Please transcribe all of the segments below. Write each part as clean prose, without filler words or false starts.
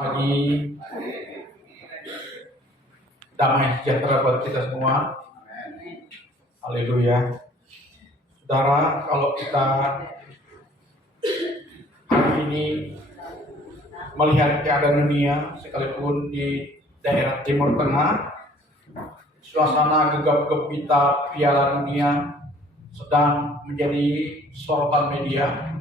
Pagi, damai sejahtera buat kita semua. Haleluya. Saudara, kalau kita hari ini melihat keadaan dunia, sekalipun di daerah Timur Tengah, suasana gegap gempita Piala Dunia sedang menjadi sorotan media.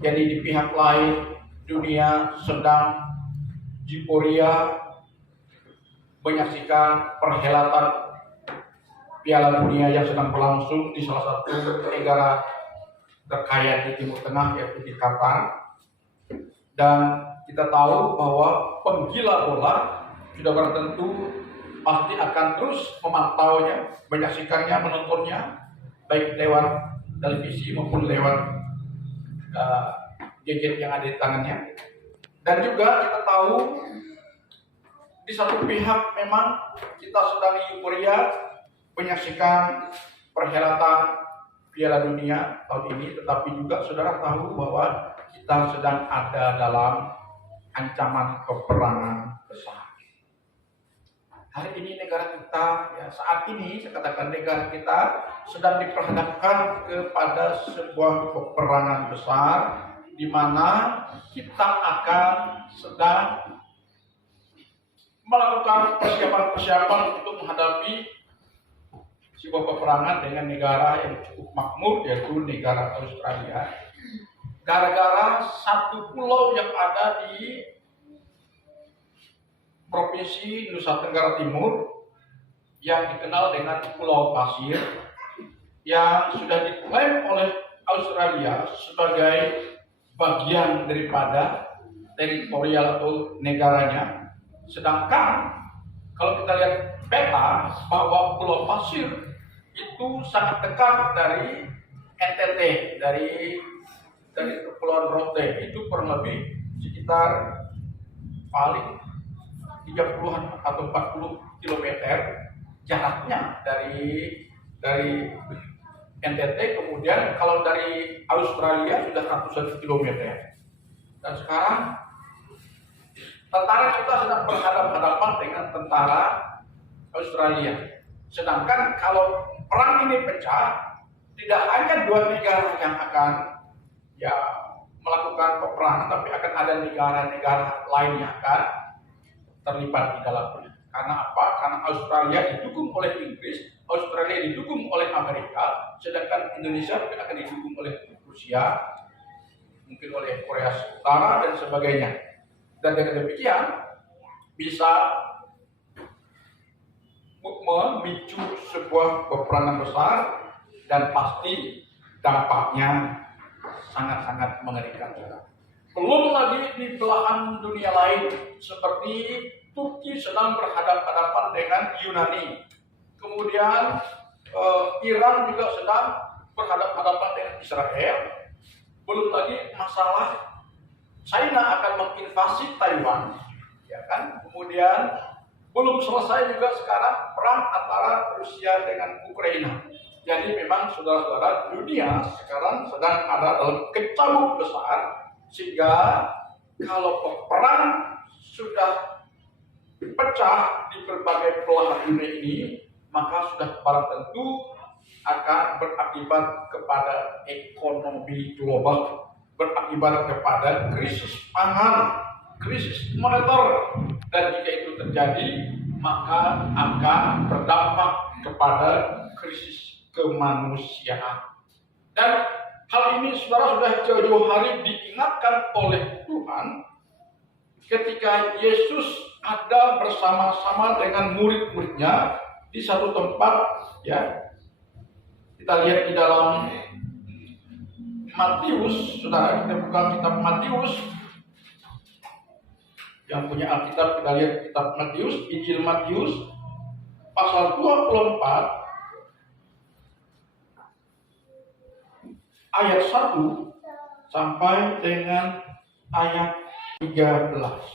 Jadi di pihak lain, dunia sedang euforia menyaksikan perhelatan Piala Dunia yang sedang berlangsung di salah satu negara terkaya di Timur Tengah, yaitu di Qatar. Dan kita tahu bahwa penggila bola sudah barang tentu pasti akan terus memantaunya, menyaksikannya, menontonnya, baik lewat televisi maupun lewat gadget yang ada di tangannya. Dan juga kita tahu di satu pihak memang kita sedang euforia menyaksikan perhelatan Piala Dunia tahun ini, tetapi juga saudara tahu bahwa kita sedang ada dalam ancaman peperangan besar. Hari ini negara kita, ya saat ini saya katakan negara kita sedang diperhadapkan kepada sebuah peperangan besar, di mana kita akan sedang melakukan persiapan-persiapan untuk menghadapi sebuah peperangan dengan negara yang cukup makmur, yaitu negara Australia. Gara-gara satu pulau yang ada di Provinsi Nusa Tenggara Timur yang dikenal dengan Pulau Pasir, yang sudah diklaim oleh Australia sebagai bagian daripada teritorial atau negaranya. Sedangkan kalau kita lihat peta bahwa Pulau Pasir itu sangat dekat dari NTT, dari Kepulauan Rote, itu kurang lebih sekitar paling 30-an atau 40 km jaraknya dari NTT. Kemudian kalau dari Australia sudah ratusan kilometer. Dan sekarang tentara kita sedang berhadapan-hadapan dengan tentara Australia. Sedangkan kalau perang ini pecah, tidak hanya dua negara yang akan melakukan peperangan, tapi akan ada negara-negara lain yang akan terlibat di dalamnya. Karena apa? Karena Australia didukung oleh Inggris, Australia didukung oleh Amerika, sedangkan Indonesia akan didukung oleh Rusia, mungkin oleh Korea Utara dan sebagainya. Dan dengan demikian bisa memicu sebuah peperangan besar, dan pasti dampaknya sangat-sangat mengerikan. Belum lagi di belahan dunia lain seperti Turki sedang berhadapan-hadapan dengan Yunani. Kemudian Iran juga sedang berhadapan-hadapan dengan Israel. Belum lagi masalah China akan menginvasi Taiwan, ya kan? Kemudian belum selesai juga sekarang perang antara Rusia dengan Ukraina. Jadi memang saudara-saudara, dunia sekarang sedang ada dalam kecamuk besar, sehingga kalau perang sudah pecah di berbagai belahan dunia ini, maka sudah barang tentu akan berakibat kepada ekonomi global, berakibat kepada krisis pangan, krisis moneter, dan jika itu terjadi maka akan berdampak kepada krisis kemanusiaan. Dan hal ini saudara sudah jauh-jauh hari diingatkan oleh Tuhan ketika Yesus ada bersama-sama dengan murid-muridnya di satu tempat, ya. Kita lihat di dalam Matius, saudara, kita buka kitab Matius. Yang punya Alkitab, kita lihat kitab Matius, Injil Matius pasal 24 ayat 1 sampai dengan ayat 13.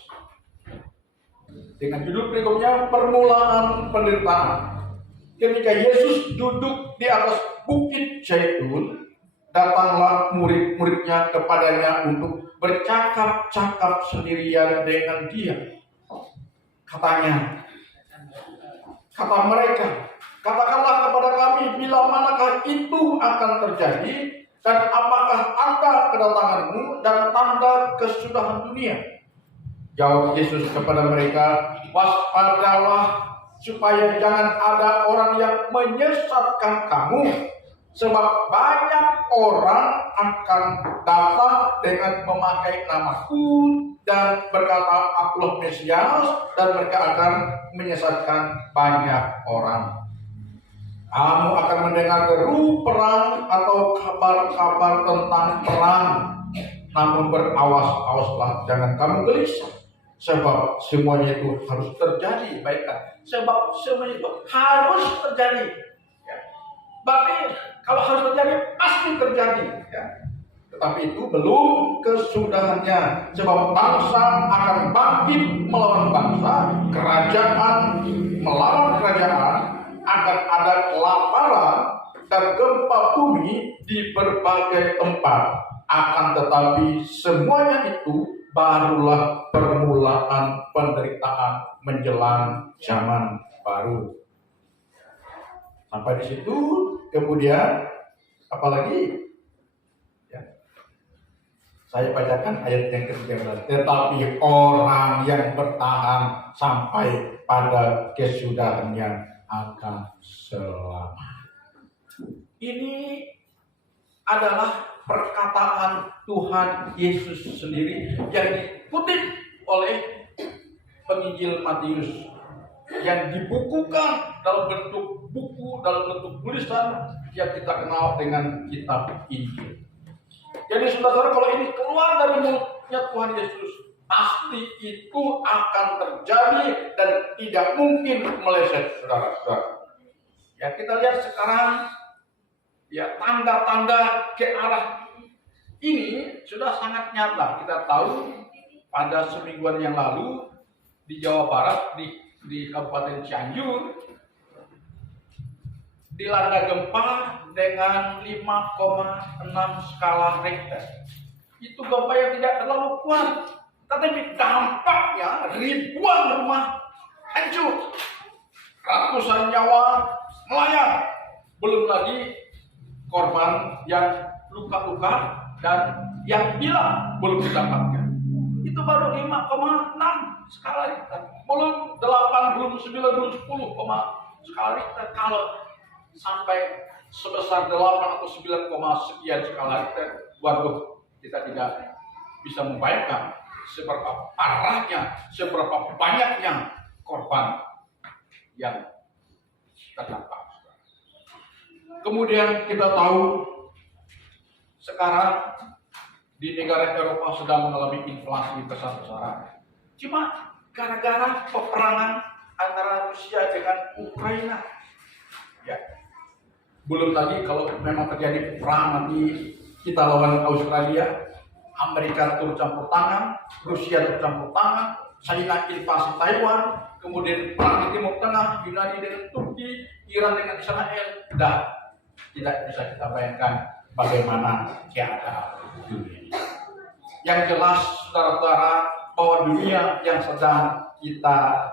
Dengan judul berikutnya, permulaan penderitaan. Ketika Yesus duduk di atas bukit Zaitun, datanglah murid-muridnya kepadanya untuk bercakap-cakap sendirian dengan dia. Katanya, kata mereka, katakanlah kepada kami bila manakah itu akan terjadi, dan apakah tanda kedatanganmu dan tanda kesudahan dunia? Jawab Yesus kepada mereka, waspadalah supaya jangan ada orang yang menyesatkan kamu, sebab banyak orang akan datang dengan memakai namaku dan berkata akulah Mesias, dan mereka akan menyesatkan banyak orang. Kamu akan mendengar deru perang atau kabar-kabar tentang perang, namun berawas-awaslah, jangan kamu gelisah. Sebab semuanya itu harus terjadi, baikkan. Sebab semuanya itu harus terjadi. Ya. Berarti kalau harus terjadi, pasti terjadi. Ya. Tetapi itu belum kesudahannya. Sebab bangsa akan bangkit melawan bangsa, kerajaan melawan kerajaan, akan ada kelaparan dan gempa bumi di berbagai tempat. Akan tetapi semuanya itu barulah permulaan penderitaan menjelang zaman baru. Sampai di situ, kemudian apalagi? Ya. Saya bacakan ayat yang ke-13. Tetapi orang yang bertahan sampai pada kesudahannya akan selamat. Ini adalah perkataan Tuhan Yesus sendiri yang dikutip oleh penginjil Matius, yang dibukukan dalam bentuk buku, dalam bentuk tulisan yang kita kenal dengan kitab Injil. Jadi saudara, kalau ini keluar dari mulutnya Tuhan Yesus, pasti itu akan terjadi dan tidak mungkin meleset, saudara-saudara. Ya, kita lihat sekarang, ya, tanda-tanda ke arah ini sudah sangat nyata. Kita tahu pada semingguan yang lalu di Jawa Barat, di Kabupaten Cianjur, dilanda gempa dengan 5,6 skala Richter. Itu gempa yang tidak terlalu kuat, tetapi dampaknya ribuan rumah hancur, ratusan nyawa melayang, belum lagi korban yang luka-luka dan yang hilang belum didapatkan. Itu baru 5,6 skala Richter, belum 8, belum 9, belum 10 skala Richter. Kalau sampai sebesar 8 atau 9, sekian skala Richter, waduh, kita tidak bisa membayangkan seberapa parahnya, seberapa banyaknya korban yang terdampak. Kemudian kita tahu sekarang di negara Eropa sedang mengalami inflasi besar-besaran. Cuma gara-gara peperangan antara Rusia dengan Ukraina. Ya. Belum lagi kalau memang terjadi perang nanti kita lawan Australia, Amerika turut campur tangan, Rusia turut campur tangan, China invasi Taiwan, kemudian perang di Timur Tengah, Yunani dengan Turki, Iran dengan Israel, dan tidak bisa kita bayangkan bagaimana keadaan dunia. Yang jelas, saudara-saudara, bahwa dunia yang sedang kita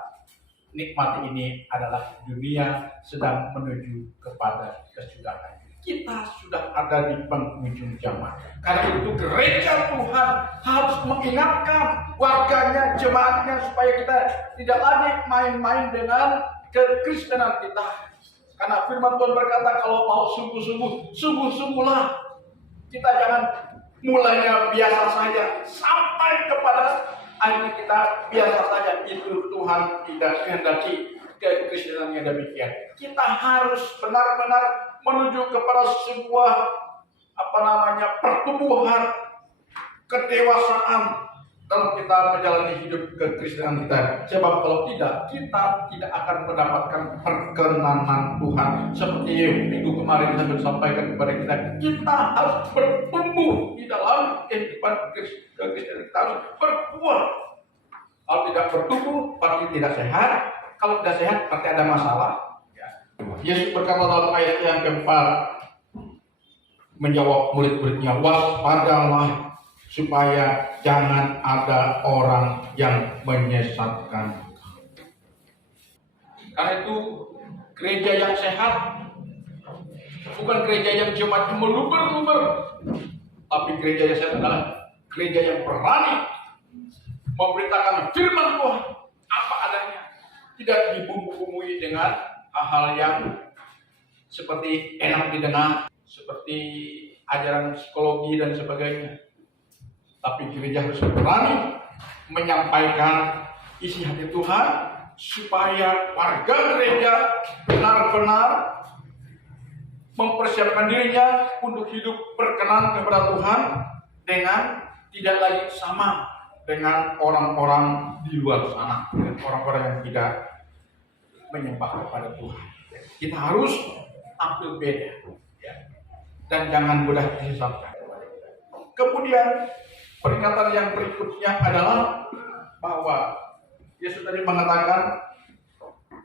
nikmati ini adalah dunia sedang menuju kepada kesudahan. Kita sudah ada di penghujung zaman. Karena itu gereja Tuhan harus mengingatkan warganya, jemaatnya, supaya kita tidak lagi main-main dengan kekristenan kita. Karena firman Tuhan berkata, kalau mau sungguh-sungguh, sungguh-sungguhlah. Kita jangan mulainya biasa saja sampai kepada akhirnya kita biasa saja. Itu Tuhan tidak kehendaki kekristenan yang demikian. Kita harus benar-benar menuju kepada sebuah pertumbuhan, kedewasaan dalam kita menjalani hidup kekristenan kita. Sebab kalau tidak, kita tidak akan mendapatkan perkenanan Tuhan. Seperti minggu kemarin saya sampaikan kepada kita, kita harus bertumbuh di dalam kehidupan kekristenan. Kita harus berbuah. Kalau tidak bertumbuh, pasti tidak sehat. Kalau tidak sehat, pasti ada masalah. Yesus berkata dalam ayat yang keempat, menjawab murid-muridnya, waspadalah supaya jangan ada orang yang menyesatkan. Karena itu gereja yang sehat bukan gereja yang cuma meluber-luber, tapi gereja yang sehat adalah gereja yang berani memberitakan firman Tuhan apa adanya, tidak dibumbu-bumbui dengan hal-hal yang seperti enak didengar, seperti ajaran psikologi dan sebagainya. Tapi gereja harus berani menyampaikan isi hati Tuhan supaya warga gereja benar-benar mempersiapkan dirinya untuk hidup berkenan kepada Tuhan dengan tidak lagi sama dengan orang-orang di luar sana, dengan orang-orang yang tidak menyembah kepada Tuhan. Kita harus tampil beda, ya. Dan jangan mudah disesatkan. Kemudian peringatan yang berikutnya adalah bahwa Yesus tadi mengatakan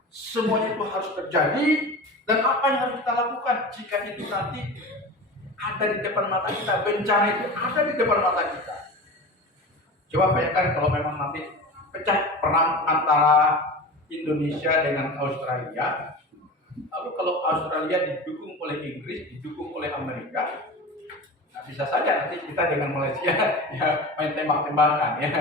semuanya itu harus terjadi, dan apa yang harus kita lakukan jika itu nanti ada di depan mata kita, bencana itu ada di depan mata kita. Coba bayangkan kalau memang nanti pecah perang antara Indonesia dengan Australia, lalu kalau Australia didukung oleh Inggris, didukung oleh Amerika, nah bisa saja nanti kita dengan Malaysia ya main tembak-tembakan ya.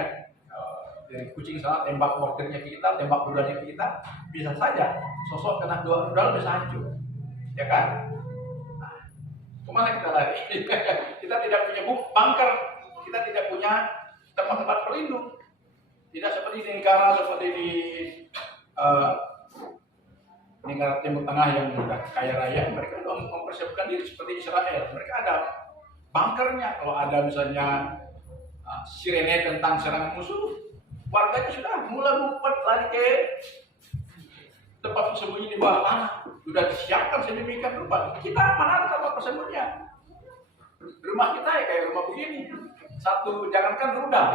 Dari kucing sana tembak mortirnya kita, tembak rudalnya kita, bisa saja sosok kena dua rudal bisa hancur, ya kan? Nah, kemana kita lari? Kita tidak punya bunker, kita tidak punya tempat-tempat pelindung, tidak seperti di negara seperti di negara Timur Tengah yang sudah kaya raya, mereka sudah mempersiapkan diri seperti Israel, mereka ada bunkernya. Kalau ada misalnya sirene tentang serangan musuh, warganya sudah mulai ngumpet lari ke tempat bersembunyi di bawah tanah. Sudah disiapkan sedemikian rupa. Kita mana ada tempat persembunyian? Rumah kita ya kayak rumah begini. Satu, jangankan rudal,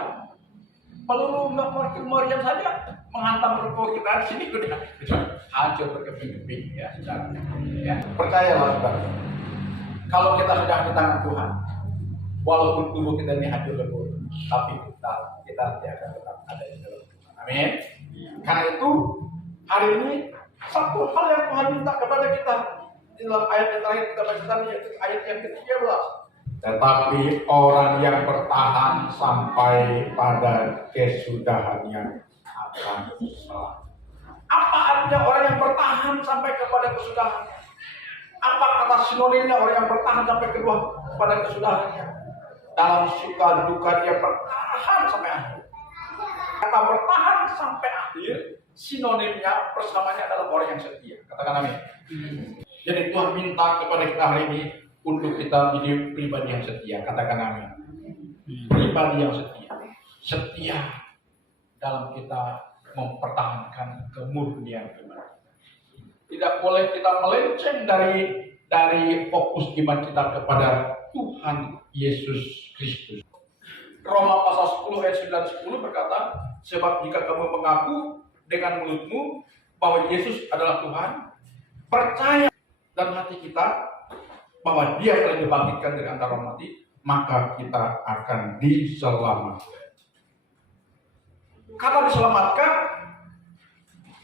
peluru meriam saja menghantam ruko kita di sini sudah hancur berkeping-keping ya, saudara. Ya, percayalah saudara. Kalau kita sudah di tangan Tuhan, walaupun tubuh kita ini hancur lebur, tapi kita akan tetap ada di dalam Tuhan. Amin. Karena itu hari ini satu hal yang Tuhan minta kepada kita di dalam ayat yang terakhir kita baca tadi, yaitu ayat yang ke-13. Tetapi orang yang bertahan sampai pada kesudahannya akan selamat. Apa artinya orang yang bertahan sampai kepada kesudahannya? Apa kata sinonimnya orang yang bertahan sampai kepada kesudahannya? Dalam suka duka dia bertahan sampai akhir. Kata bertahan sampai akhir, sinonimnya persamanya adalah orang yang setia. Katakan amin. Jadi Tuhan minta kepada kita hari ini untuk kita hidup pribadi yang setia. Katakan amin. Pribadi yang setia. Setia dalam kita mempertahankan kemurnian iman. Tidak boleh kita melenceng dari fokus iman kita kepada Tuhan Yesus Kristus. Roma pasal 10 ayat 9-10 berkata, sebab jika kamu mengaku dengan mulutmu bahwa Yesus adalah Tuhan, percaya dalam hati kita bahwa Dia telah dibangkitkan dari antara orang mati, maka kita akan diselamatkan. Kata diselamatkan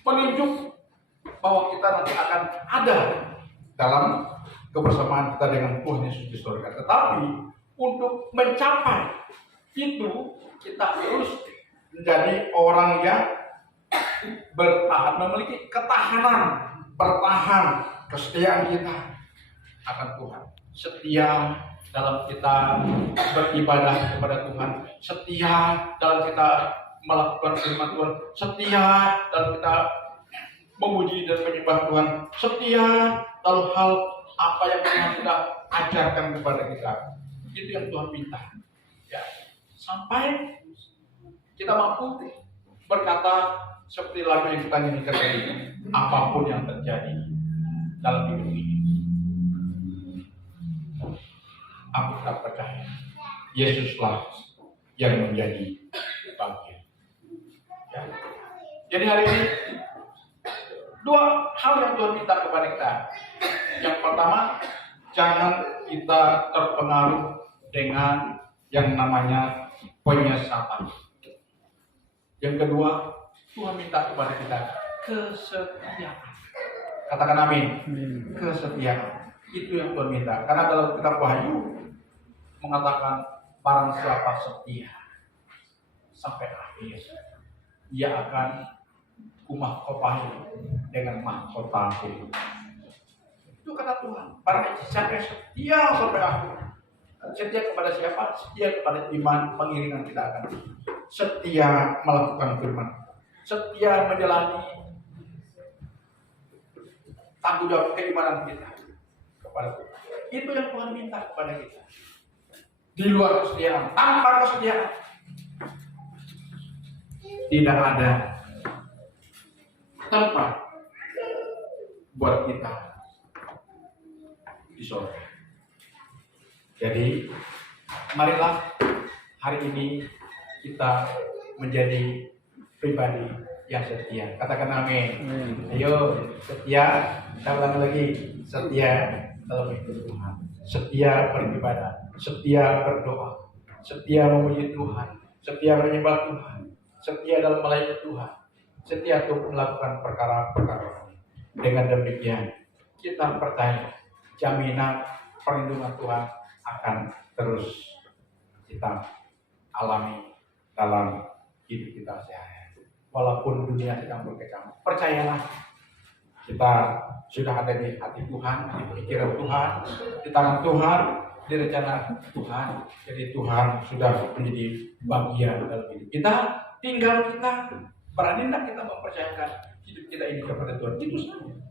menunjuk bahwa kita nanti akan ada dalam kebersamaan kita dengan Tuhan Yesus di surga. Tetapi untuk mencapai itu kita harus menjadi orang yang bertahan, memiliki ketahanan, bertahan, kesetiaan kita akan Tuhan. Setia dalam kita beribadah kepada Tuhan, setia dalam kita melakukan firman Tuhan, setia dalam kita memuji dan menyembah Tuhan, setia dalam hal apa yang Tuhan sudah ajarkan kepada kita. Itu yang Tuhan minta. Ya. Sampai kita mampu berkata seperti lagu yang kita nyanyikan tadi, apapun yang terjadi dalam hidup ini, aku tetap percaya Yesuslah yang menjadi bagian. Ya. Jadi hari ini dua hal yang Tuhan minta kepada kita. Yang pertama, jangan kita terpengaruh dengan yang namanya penyesatan. Yang kedua, Tuhan minta kepada kita kesetiaan. Katakan amin. Kesetiaan. Itu yang Tuhan minta. Karena dalam kitab Wahyu mengatakan barang siapa setia sampai akhir, ia akan kumahkotahi dengan mahkota hidup. Itu kata Tuhan. Barang siapa yang setia sampai akhir. Setia kepada siapa? Setia kepada iman, pengiringan kita akan setia melakukan firman, setia menjalani tanggung jawab keimanan kita kepada Tuhan. Itu yang Tuhan minta kepada kita. Di luar kesetiaan, tanpa kesetiaan, tidak ada tempat buat kita di surga. Jadi, marilah hari ini kita menjadi pribadi yang setia. Katakan amin. Ayo, setia. Kita ulang lagi. Setia dalam hidup Tuhan. Setia beribadah. Setia berdoa. Setia memuji Tuhan. Setia menyembah Tuhan. Setia dalam melayani Tuhan. Setia untuk melakukan perkara-perkara. Dengan demikian, kita percaya jaminan perlindungan Tuhan akan terus kita alami dalam hidup kita sehari-hari. Walaupun dunia sedang berkecamuk, percayalah kita sudah ada di hati Tuhan, di pikiran Tuhan, di tangan Tuhan, di rencana Tuhan. Jadi Tuhan sudah menjadi bagian dalam hidup kita. Tinggal kita berani kita mempercayakan hidup kita ini kepada Tuhan. Itu saja.